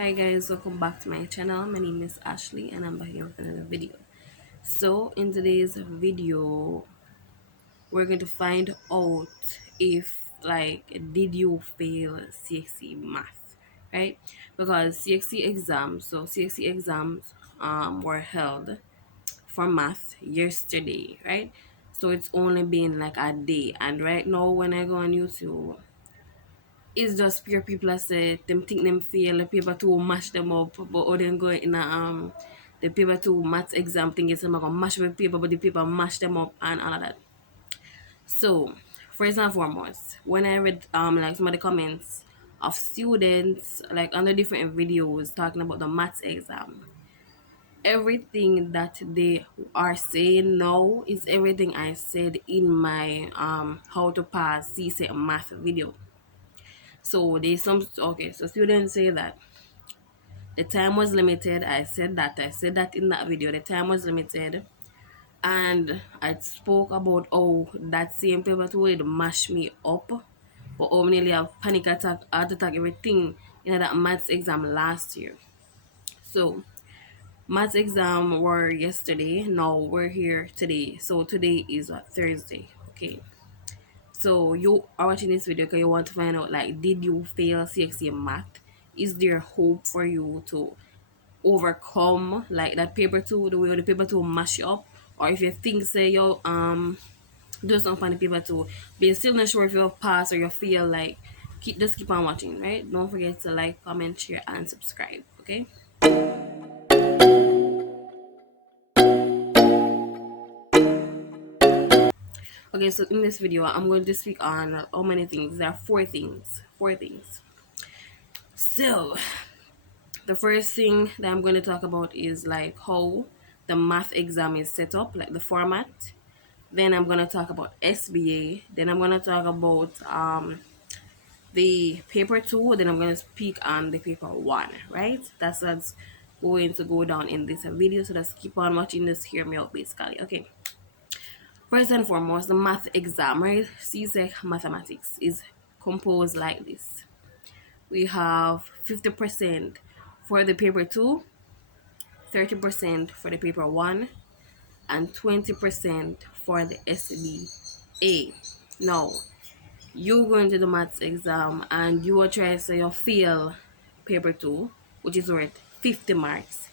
Hi guys, welcome back to my channel. My name is Ashley and I'm back here with another video. So in today's video, we're going to find out if did you fail CXC math, right? Because CXC exams, CXC exams were held for math yesterday, right? So it's only been like a day, and right now when I go on YouTube, it's just pure people that say them think them fail the paper to mash them up, but or then go in a the paper to maths exam thing is I'm gonna mash up the paper, but the paper mash them up and all of that. So first and foremost, when I read like some of the comments of students like on the different videos talking about the maths exam, everything that they are saying now is everything I said in my how to pass CSEC math video. So they some okay, so students say that the time was limited. I said that in that video. The time was limited, and I spoke about oh that same paper two would mash me up, but oh nearly have panic attack, heart attack, everything in that maths exam last year. So maths exam were yesterday. Now we're here today. So today is Thursday. Okay. So you are watching this video because you want to find out like did you fail CXC math? Is there hope for you to overcome like that paper two, the way the paper two mash you up? Or if you think say you do something on the paper two, but you're still not sure if you'll pass or you feel like keep on watching, right? Don't forget to like, comment, share and subscribe. Okay. Okay, so in this video I'm going to speak on how many things. There are four things. Four things. So the first thing that I'm going to talk about is like how the math exam is set up, like the format. Then I'm going to talk about SBA. Then I'm going to talk about the paper two. Then I'm going to speak on the paper one, right? That's what's going to go down in this video. So just keep on watching this, hear me out basically. Okay. First and foremost, the math exam, right? CSEC mathematics is composed like this. We have 50% for the paper two, 30% for the paper one, and 20% for the SBA. Now, you go into the maths exam and you will try to say you fail paper two, which is worth 50 marks,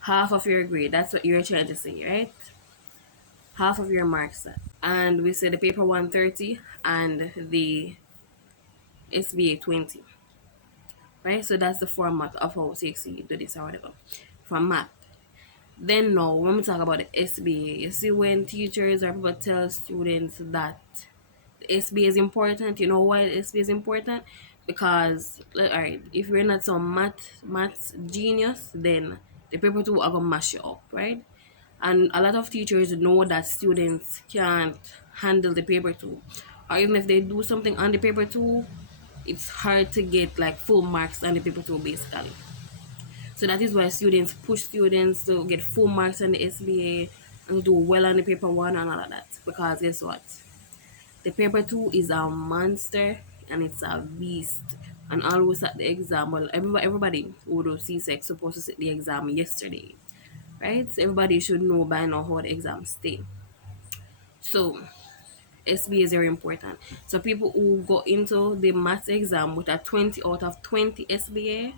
half of your grade. That's what you're trying to say, right? Half of your marks. And we say the paper 130 and the SBA 20. Right? So that's the format of how CXC do this or whatever. For math. Then now, when we talk about the SBA, you see when teachers or people tell students that the SBA is important, you know why the SBA is important? Because, alright, if you're not some maths genius, then the paper two are gonna mash you up, right? And a lot of teachers know that students can't handle the paper two, or even if they do something on the paper two, it's hard to get like full marks on the paper two basically. So that is why students push students to get full marks on the SBA and do well on the paper one and all of that. Because guess what? The paper two is a monster and it's a beast. And always at the exam, well, everybody who do CSEC supposed to sit the exam yesterday, right? So everybody should know by now how the exams stay. So SBA is very important. So people who go into the maths exam with a 20 out of 20 SBA,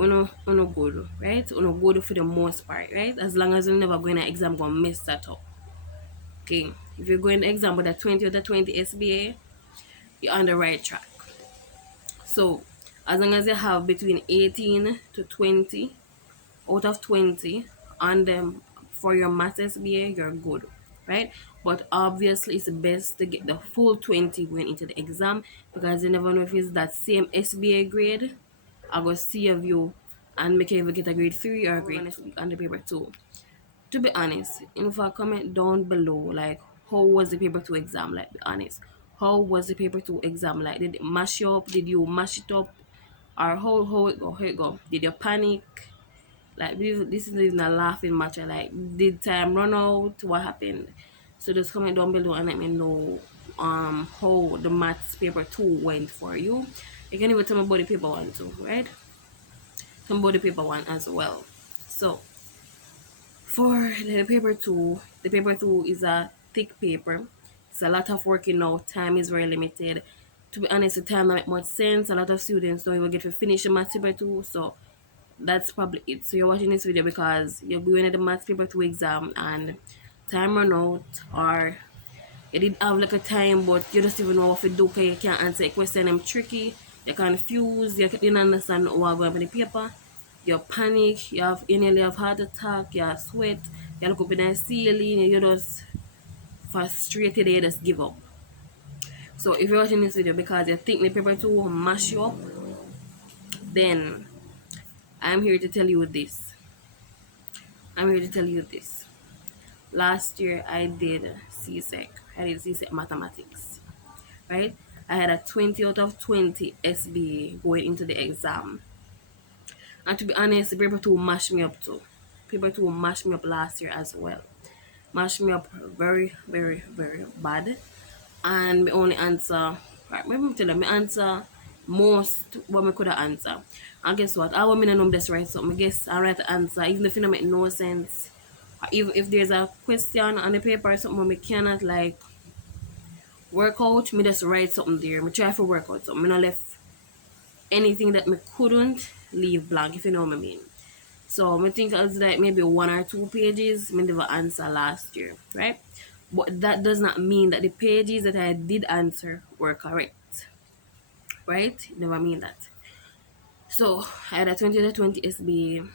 uno good, right? Uno good for the most part, right? As long as you never go in an exam gonna mess that up. Okay. If you're going to exam with a 20 or a 20 SBA, you're on the right track. So as long as you have between 18 to 20 out of 20 on them for your maths SBA, you're good, right? But obviously it's best to get the full 20 going into the exam, because you never know if it's that same SBA grade I go save you and make you ever get a grade 3 or a grade 2 on the paper 2. To be honest, in fact, comment down below like how was the paper 2 exam like, be honest. How was the paper 2 exam like? Did it mash you up? Did you mash it up? Or how it go? Did you panic? Like this is even a laughing matter. Like, did time run out? What happened? So just comment down below and let me know how the maths paper 2 went for you. You can even tell me about the paper 1 too, right? about the paper one as well. So for the paper two is a thick paper. It's a lot of work, time is very limited. To be honest, the time don't make much sense. A lot of students don't even get to finish the math paper two, so that's probably it. So you're watching this video because you're going to the math paper two exam and time run out, or you did have like a time but you just even know what to do because you can't answer a question. I'm tricky, you're confused, you didn't understand what going on the paper, you panic, you nearly have heart attack, you sweat, you look up in the ceiling, you just frustrated, you just give up. So if you're watching this video because you think the paper two will mash you up, then I'm here to tell you this. I'm here to tell you this. Last year I did CSEC. I did CSEC Mathematics, right? I had a 20 out of 20 SB going into the exam. And to be honest, the paper two mashed me up too. Paper two mashed me up last year as well. Mashed me up very, very, very bad. And my only answer, right, maybe tell them, my answer most what I could have answered. And guess what? I want me to know this right, so I guess I write the answer, even if it don't make no sense. Even if there's a question on the paper or something I cannot like work out, me just write something there. Me try to work out something. Me not left anything that me couldn't leave blank, if you know what I mean. So I think it was like maybe 1 or 2 pages me never answer last year, right? But that does not mean that the pages that I did answer were correct, right? Never mean that. So I had a 20 to 20 SB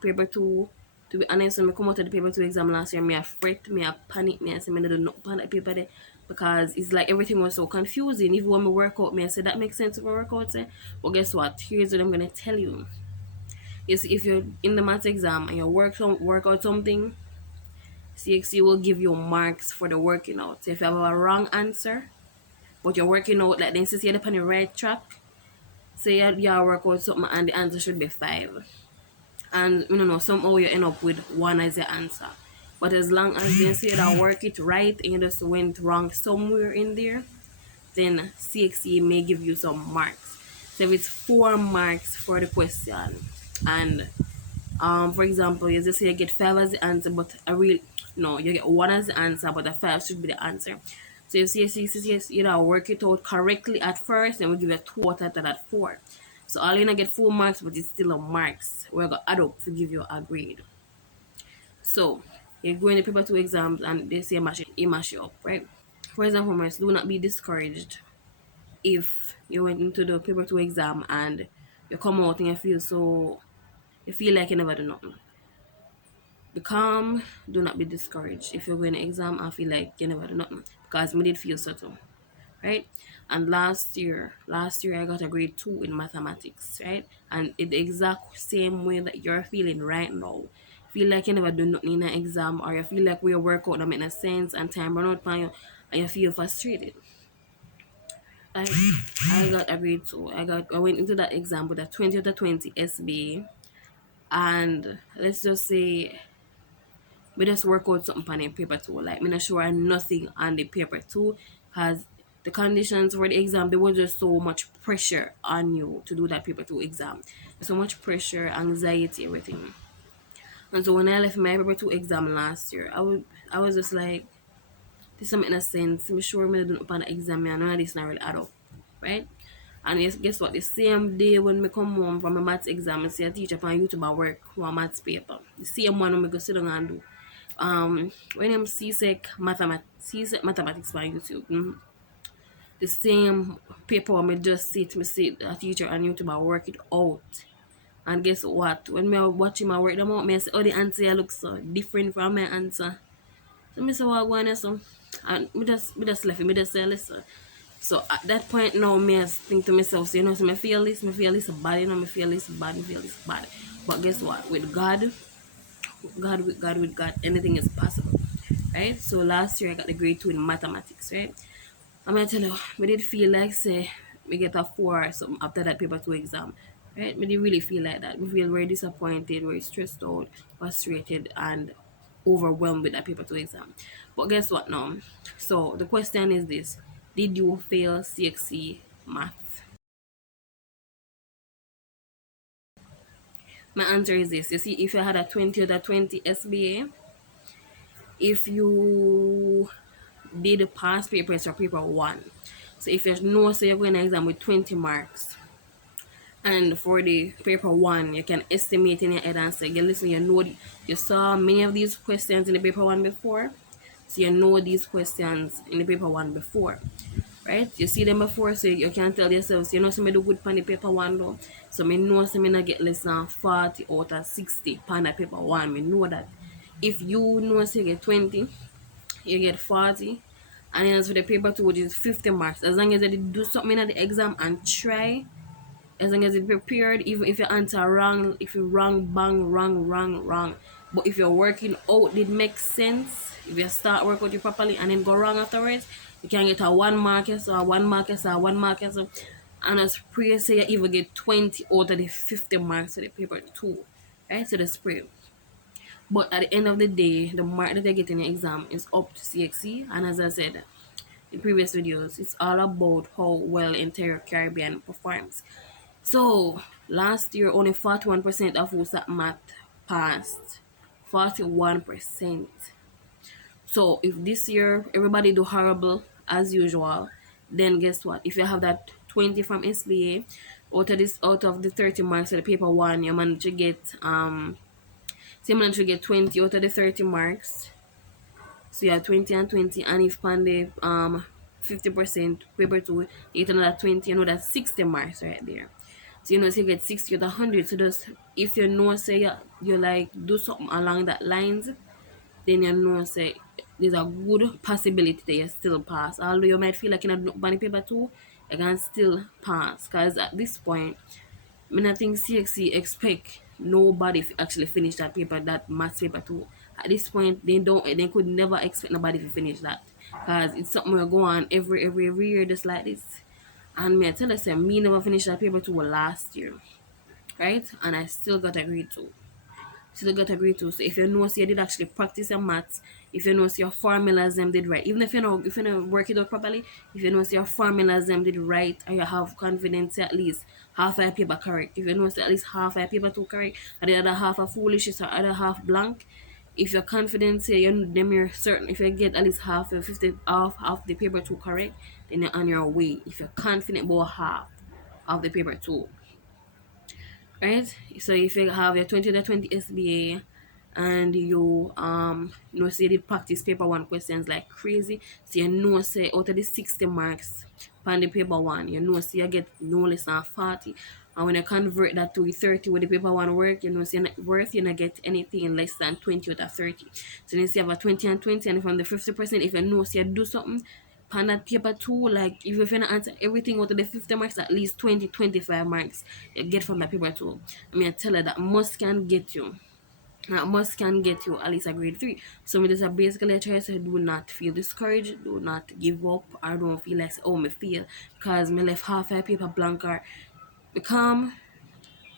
paper two. To be honest, when I come out of the paper two exam last year, me a fret, me a panic, me a say me don't know on that paper there because it's like everything was so confusing. Even when me work out, me I say that makes sense for work out, say. But guess what? Here's what I'm gonna tell you. Is if you're in the math exam and you work out something, CXC will give you marks for the working out. So if you have a wrong answer, but you're working out like then since you're on the right track, say you work out something and the answer should be 5. And you know somehow you end up with 1 as your answer. But as long as you say that work it right and you just went wrong somewhere in there, then CXC may give you some marks. So if it's 4 marks for the question, and for example, you just say you get 5 as the answer, but you get 1 as the answer, but a 5 should be the answer. So if CXC you know work it out correctly at first, then we give you a 2 out of that 4. So all you gonna get 4 marks, but it's still a marks. We're gonna add up to give you a grade. So you're going to paper two exams and they say mash you up, right? For example, do not be discouraged if you went into the paper two exam and you come out and you feel like you never do nothing. Be calm, do not be discouraged if you're going to exam and feel like you never do nothing. Because me did feel so too. Right? And last year I got a grade 2 in mathematics, right? And in the exact same way that you're feeling right now. Feel like you never do nothing in an exam, or you feel like your workout don't make no sense and time run out on you and you feel frustrated. I got a grade 2. I went into that exam with a 20 to 20 SB, and let's just say we just work out something on the paper two. Like, me not sure nothing on the paper two because the conditions for the exam, there was just so much pressure on you to do that paper two exam. So much pressure, anxiety, everything. And so when I left my paper two exam last year, I was just like, this doesn't make sense. I'm sure me don't upon the exam and none of this not really add up. Right? And yes, guess what? The same day when I come home from my maths exam, I see a teacher on YouTube at work one maths paper. The same one I go sit down and do. When I'm CSEC Mathematics on YouTube. The same paper I just see a teacher on YouTube and work it out. And guess what? When I watch him work them out, I say, oh, the answer looks so different from my answer. So I say, what I'm going to so? And I just left it. I just say, listen. So at that point now, I think to myself, so, so I feel this bad, I feel this bad. But guess what? With God, with God, anything is possible, right? So last year I got the grade 2 in mathematics, right? I'm gonna tell you, I did feel like say we get a 4 or something after that paper 2 exam, right? I did really feel like that. I feel very disappointed, very stressed out, frustrated, and overwhelmed with that paper 2 exam. But guess what now? So the question is this: did you fail CXC math? My answer is this. You see, if you had a 20 out of 20 SBA, if you did pass papers for paper 1, so if you know, so you're going to exam with 20 marks, and for the paper 1 you can estimate in your head and say, you listen, you know, you saw many of these questions in the paper 1 before, so you know these questions in the paper 1 before, right? You see them before, so you can tell yourself, so you know, so me do good on the paper 1 though, so me know, so me not get less than 40 out of 60 on the paper 1. Me know that if you know, so you get 20, you get 40, and then as for the paper 2, which is 50 marks, as long as you do something at the exam and try, as long as it's prepared, even if you answer wrong, if you wrong, bang, wrong. But if you're working out, it makes sense. If you start work with you properly and then go wrong afterwards, you can get a 1 mark, so a 1 mark, so a 1 mark, so, and as pray say you even get 20 out of the 50 marks for the paper 2, right? So the spray. But at the end of the day, the mark that you get in the exam is up to CXC, and as I said in previous videos, it's all about how well entire Caribbean performs. So last year, only 41% of WOSAP math passed. 41%. So if this year everybody do horrible as usual, then guess what? If you have that 20 from SBA, out of the 30 marks of the paper 1, you manage to get so you manage to get 20 out of the 30 marks. So you have 20 and 20, and if on the 50% paper 2, you get another 20, you know that's 60 marks right there. So you know, so you get 60 out of 100. So just if you know, say you like do something along that lines, then you know, say there's a good possibility that you still pass. Although you might feel like you're not bunny paper 2, you can still pass. Cause at this point, I mean, I think CXC expect nobody actually finish that paper, that maths paper 2. At this point, they could never expect nobody to finish that, cause it's something we go on every year just like this. And me I tell you, me never finished that paper 2 last year, right? And I still got a grade 2. Still got a grade 2. So if you know, so you did actually practice your maths, if you know, so your formulas them did right, even if you know, if you don't work it out properly, if you know, so your formulas them did right, and you have confidence at least half a paper correct, if you know, so at least half a paper 2 correct, and the other half a foolish or other half blank, if you're confident, say you're certain, if you get at least half of 50 half the paper 2 correct, then you're on your way. If you're confident about half of the paper 2, right? So if you have your 20 to 20 SBA, and you know, say you did practice paper 1 questions like crazy, so you know, say out of the 60 marks on the paper 1, you know, so you get no less than 40. And when you convert that to 30 with the paper 1 work, you know, so you're not get anything less than 20 out of 30. So then you have a 20 and 20, and from the 50%, if you know, so you do something on that paper 2, like if you not answer everything out of the 50 marks, at least 20-25 marks you get from that paper 2. I mean, I tell you that must can get you at least a grade 3. So me just basically try to say, do not feel discouraged, do not give up, or don't feel like, oh, me fail because me left half a paper blank, or become.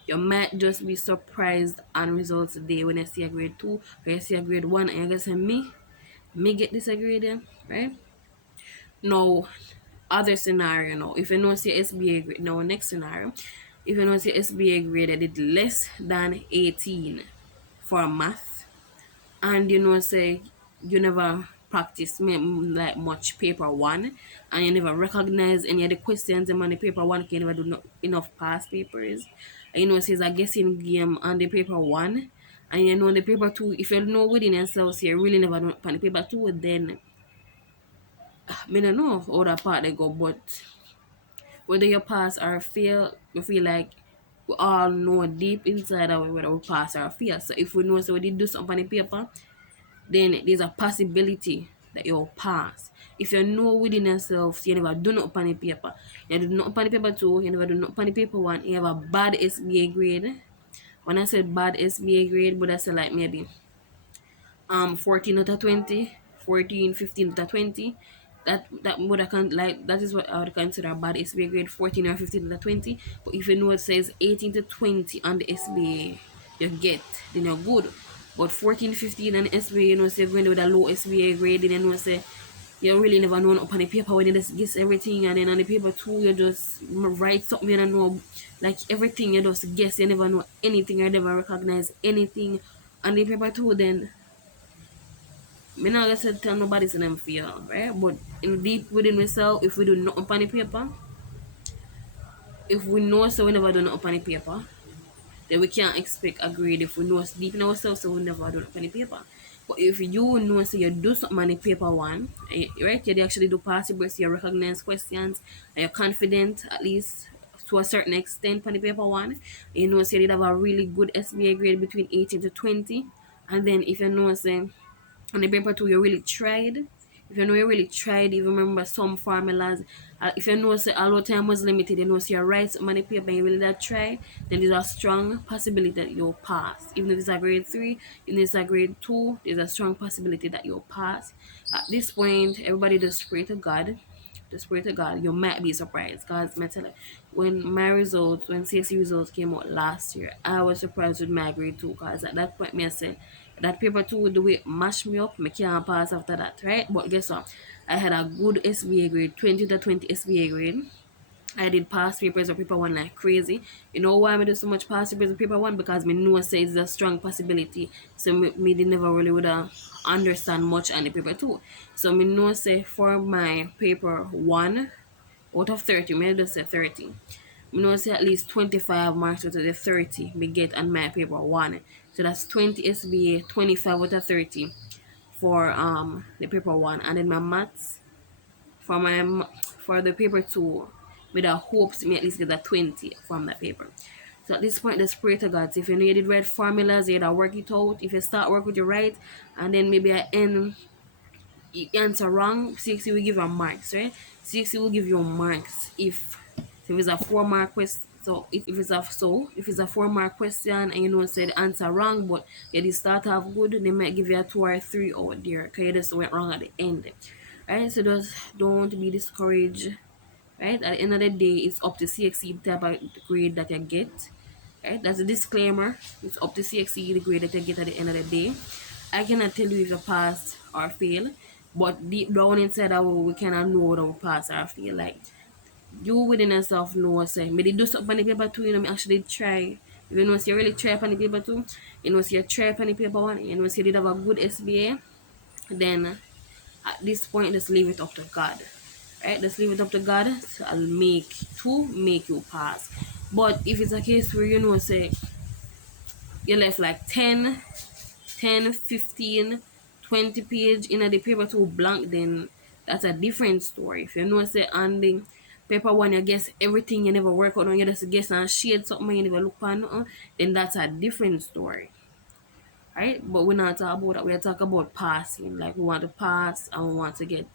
You might just be surprised on results today when you see a grade 2 or you see a grade 1, and you gonna say, me get this a grade then, right? Now, other scenario now, if you know see SBA grade, now next scenario, if you know see SBA grade, I did less than 18 for math, and you know say you never practice like much paper 1, and you never recognize any of the questions in the paper 1, you never do enough past papers, and you know say it's a guessing game on the paper 1, and you know the paper 2, if you know within yourself, so you really never know on the paper 2, then I don't know how that part they go, but whether you pass or fail, we feel like we all know deep inside our whether we pass or fail. So if we know, so we did do something on the paper, then there's a possibility that you'll pass. If you know within yourself, you never do not on the paper, you do not on the paper 2, you never do not on the paper 1, you have a bad SBA grade. When I said bad SBA grade, but I said like maybe 14 out of 20, 14, 15 out of 20. That would I can like that is what I would consider a bad SBA grade, 14 or 15 out of 20. But if you know it says 18 to 20 on the SBA you get, then you're good. But 14, 15 on the SBA, you know, say you're going with a low SBA grade, then you know say you really never know upon the paper when you just guess everything, and then on the paper too you just write something you don't know, like everything you just guess, you never know anything, you never recognize anything on the paper too. Then me not gonna say tell nobody say them fear, right? But in deep within myself, if we do not upon the paper, if we know so we never do not upon the paper, then we can't expect a grade if we know us deep in ourselves, so we never do it on the paper. But if you know, so you do something on the paper one, right? You actually do pass your breast, you recognize questions, and you're confident at least to a certain extent on the paper one. You know, so you did have a really good SBA grade between 18 to 20. And then if you know, say, on the paper two, you really tried. If you know you really tried, you remember some formulas. If you know say all time was limited, you know so you write some on the paper and you really that try, then there's a strong possibility that you'll pass. Even if it's a grade 3, even if it's a grade 2, there's a strong possibility that you'll pass. At this point, everybody just pray to God. Just pray to God. You might be surprised. God's my tell you, when my results, when CSE results came out last year, I was surprised with my grade 2, because at that point me I said that paper 2, the way it mashed me up, me can't pass after that, right? But guess what? I had a good SBA grade, 20 to 20 SBA grade. I did past papers of paper 1 like crazy. You know why I do so much past papers of paper 1? Because me know say it's a strong possibility. So me did never really would understand much on the paper 2. So me know say for my paper 1 out of 30, me just say 30. Me know say at least 25 marks out of the 30 me get on my paper 1. So that's 20 SBA, 25 out of 30 for the paper 1. And then my maths for for the paper 2, with the hopes me at least get a 20 from that paper. So at this point, just pray to God. So if you know you did write formulas, you had to work it out. If you start work with your right, and then maybe I end you answer wrong, 60 will give you marks, right? 60 will give you marks if it's a 4 mark question. So if it's a 4 mark question and you know say the answer wrong, but you did start off good, they might give you a 2 or 3 out there because you just went wrong at the end. Right? So just don't be discouraged. Right? At the end of the day, it's up to CXC the type of grade that you get. Right? That's a disclaimer. It's up to CXC the grade that you get at the end of the day. I cannot tell you if you pass or fail, but deep down inside our we cannot know whether we pass or fail. Like you within yourself know say me did do something on the paper too, you know, me actually try. If you know say you really try on the paper too, you know say you try on the paper 1, you know say you did have a good SBA, then at this point just leave it up to God. Right? Just leave it up to God. So I'll make you pass. But if it's a case where you know say you left like 15, 20 page in the paper 2 blank, then that's a different story. If you know say on the paper 1 you guess everything, you never work out on, you just guess and shade something you never look on nothing, then that's a different story. Right? But we're not talking about that. We're talking about passing. Like we want to pass and we want to get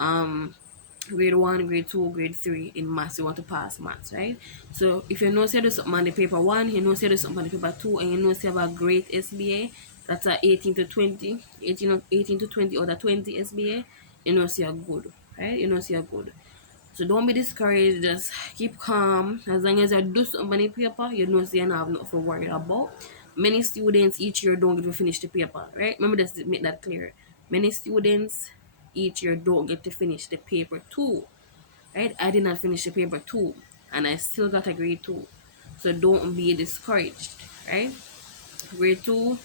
um grade 1, grade 2, grade 3 in maths. You want to pass maths, right? So if you know say do something on the paper 1, you know say do something on the paper 2, and you know say have a great SBA, that's a 18 to 20, 18 to 20 or the 20 SBA, you know say you're good, right? You know say you're good. So don't be discouraged, just keep calm. As long as you do something on the paper, you know say you don't have nothing to worry about. Many students each year don't get to finish the paper, right? Remember, just make that clear. Many students each year don't get to finish the paper 2, right? I did not finish the paper 2 and I still got a grade 2. So don't be discouraged, right? Grade 2,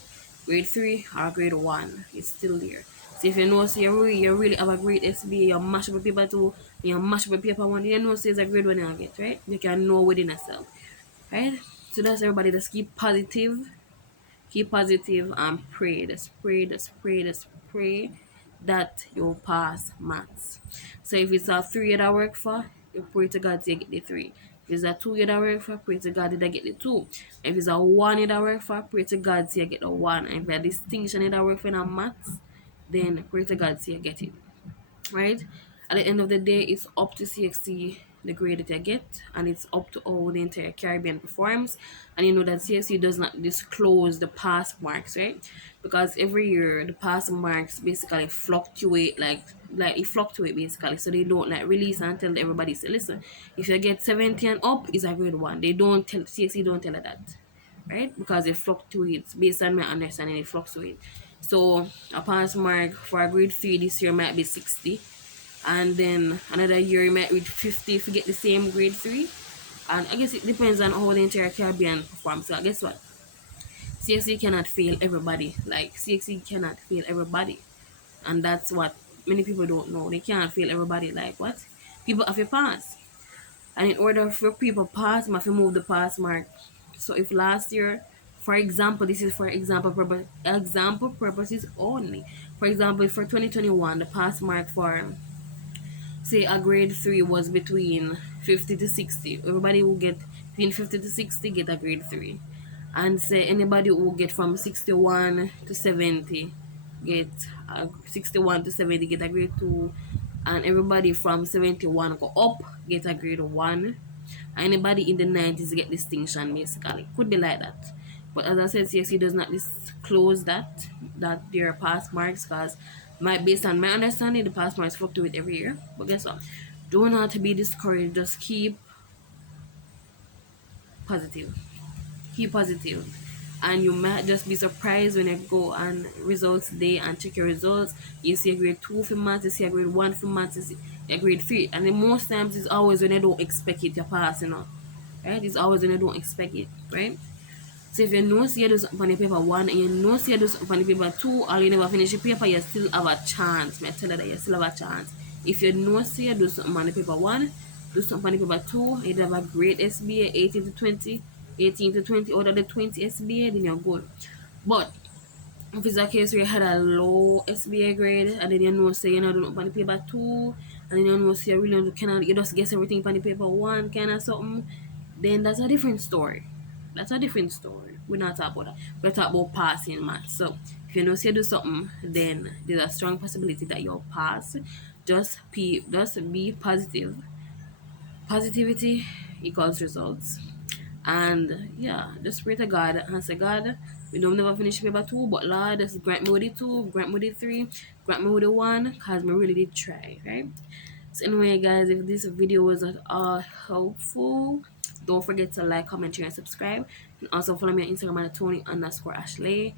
grade 3, or grade 1 is still there. So if you know so you really have a great SBA, you mash up a paper 2, you mash up a paper 1, you know so it's a grade 1 you get, right? You can know within yourself, right? So that's everybody, just keep positive and pray. Just pray that you'll pass maths. So if it's a 3 that I work for, you pray to God to get the 3. If it's a 2 that I work for, pray to God that I get the 2. If it's a 1 that I work for, pray to God to get the 1. And if it's a distinction that I work for in maths, then pray to God to get it, right? At the end of the day, it's up to CXC the grade that you get, and it's up to how the entire Caribbean performs. And you know that CXC does not disclose the pass marks, right? Because every year the pass marks basically fluctuate, like it fluctuate basically. So they don't like release and tell everybody, say, listen, if you get 70 and up, is a grade 1. They don't tell CXC don't tell her that, right? Because it fluctuates based on my understanding. It fluctuates. So a pass mark for a grade 3 this year might be 60, and then another year you might reach 50 if you get the same grade 3. And I guess it depends on how the entire Caribbean performs. So guess what, CXC cannot fail everybody. Like CXC cannot fail everybody, and that's what many people don't know. They can't fail everybody. Like what, people have to pass, and in order for people pass, you have to move the pass mark. So if last year, for example, this is for example purposes only. For example, for 2021, the pass mark for say a grade 3 was between 50 to 60. Everybody who get between 50 to 60 get a grade 3. And say anybody who get from 61 to 70 get 61 to 70 get a grade 2. And everybody from 71 go up get a grade 1. Anybody in the 90s get distinction, basically. Could be like that. But as I said, CXC does not disclose that their pass marks, because based on my understanding, the pass marks fluctuate every year. But guess what? Do not be discouraged. Just keep positive. Keep positive. And you might just be surprised when you go on results day and check your results. You see a grade 2 for maths, you see a grade 1 for maths, you see a grade 3. And then most times it's always when you don't expect it, you're passing on. Right? It's always when you don't expect it, right? So if you know see you do something on the paper 1 and you know see you do something on the paper 2, or you never finish the paper, you still have a chance. I tell you that you still have a chance. If you know see you do something on the paper 1, do something on the paper 2, you have a great SBA, 18 to 20, 18 to 20 out of the 20 SBA, then you're good. But if it's a case where you had a low SBA grade and then you know say you're not doing on the paper 2, and then you know say you really cannot, you just guess everything on the paper 1 kind of something, then that's a different story. That's a different story. We're not talking about that. We're talking about passing maths. So if you know say you do something, then there's a strong possibility that you'll pass. Just be positive. Positivity equals results. And yeah, just pray to God and say, God, we don't never finish paper 2, but Lord, just grant me with the 2, grant me with the 3, grant me with the 1, because me really did try, right? So anyway, guys, if this video was at all helpful, don't forget to like, comment, share, and subscribe. You can also follow me on Instagram at Toni-Ashlaay.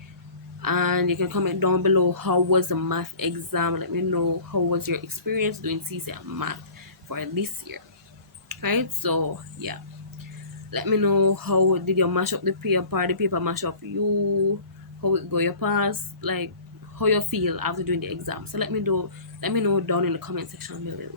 And you can comment down below how was the math exam. Let me know how was your experience doing CSEC math for this year. Right? So yeah. Let me know how did you mash up the paper, the paper mash up you, how it go your pass, like how you feel after doing the exam. So let me know down in the comment section below.